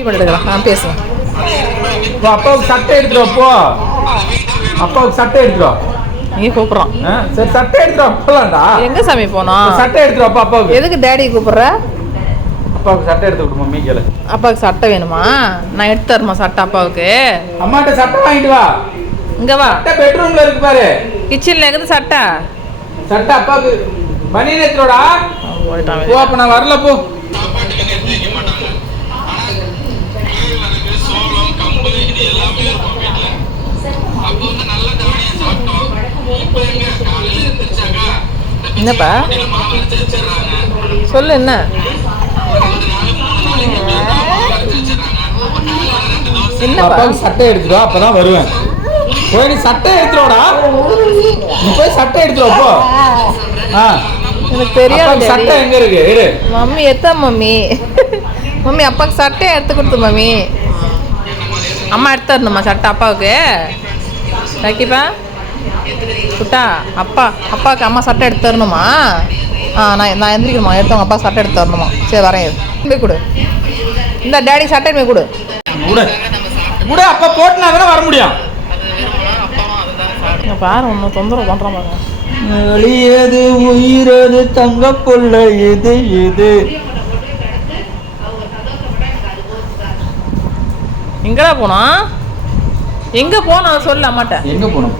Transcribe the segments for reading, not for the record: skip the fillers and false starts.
எடுக்கலாம் நான் பேசுவேன். அப்பாவுக்கு சட்டை எடுத்துருவா போ. அப்பாவுக்கு சட்டை எடுத்துருவா. நீ கூப்பிட்றான். சரி சட்டை எடுத்துருவா போலாம்டா. எங்க சாமி போனோம்? சட்டை எடுத்துருவாப்பா அப்பாவுக்கு. எதுக்கு டேடி கூப்பிடுற? அப்பாவுக்கு சட்டை எடுத்து விடு மம்மி கேளு. அப்பாவுக்கு சட்டை வேணுமா? நான் எடுத்து தரமா சட்டை அப்பாவுக்கு? அம்மாட்ட சட்டை வாங்கிட்டு வா. இங்க வா. சட்டை பெட்ரூம்ல இருக்கு பாரு. கிச்சன்ல இருக்குது சட்டை. சட்டை அப்பாவுக்கு பனியன் எடுத்துடா. போ அப்ப நான் வரல போ. என்னப்பா சொல்லு என்ன? என்னப்பா சட்டை எடுத்துருவா அப்பதான் வருவேன். போய் நீ சட்டை எடுத்துருவாடா. நீ போய் சட்டை எடுத்துருவா போ. எனக்கு தெரியாது. சட்டை எங்க இருக்கு? இரு மம்மி எத்த மம்மி. மம்மி அப்பாவுக்கு சட்டையை எடுத்து கொடுத்து மம்மி. அம்மா எடுத்து தரணுமா சட்டை அப்பாவுக்கு? ராக்கிப்பா குட்டா அப்பாவுக்கு அம்மா சட்டை எடுத்து தரணுமா? நான் எந்திரிக்கணுமா? எடுத்தவங்க அப்பா சட்டை எடுத்து தரணுமா? சரி வரேன். போய் கொடு. இந்த டேடி சட்டை போய் கொடு. கூட அப்பா போட்டுனா தானே வர முடியும். பாரு ஒன்றும் தொந்தரவு பண்ணுற பாருங்க. எது உயிரது தங்க புள்ள எது எது. எங்கடா போனா? எங்க போனோம் சொல்லு அம்மாட்ட. எங்க போனோம்?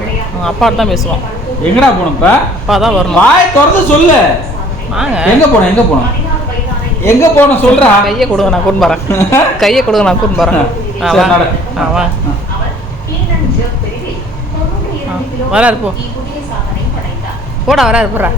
அப்பா தான் பேசுவான். எங்கடா போனப்ப? அப்பா தான் வரணும். வாய் திறந்து சொல்லு. வாங்க. எங்க போனோம்? எங்க போனோம்? எங்க போனோம் சொல்றா. கையை கொடுங்க நான் கூட்டு போறேன். கையை கொடுங்க நான் கூட்டு போறேன். வா வராரு போ. போடா வராரு போடுறா.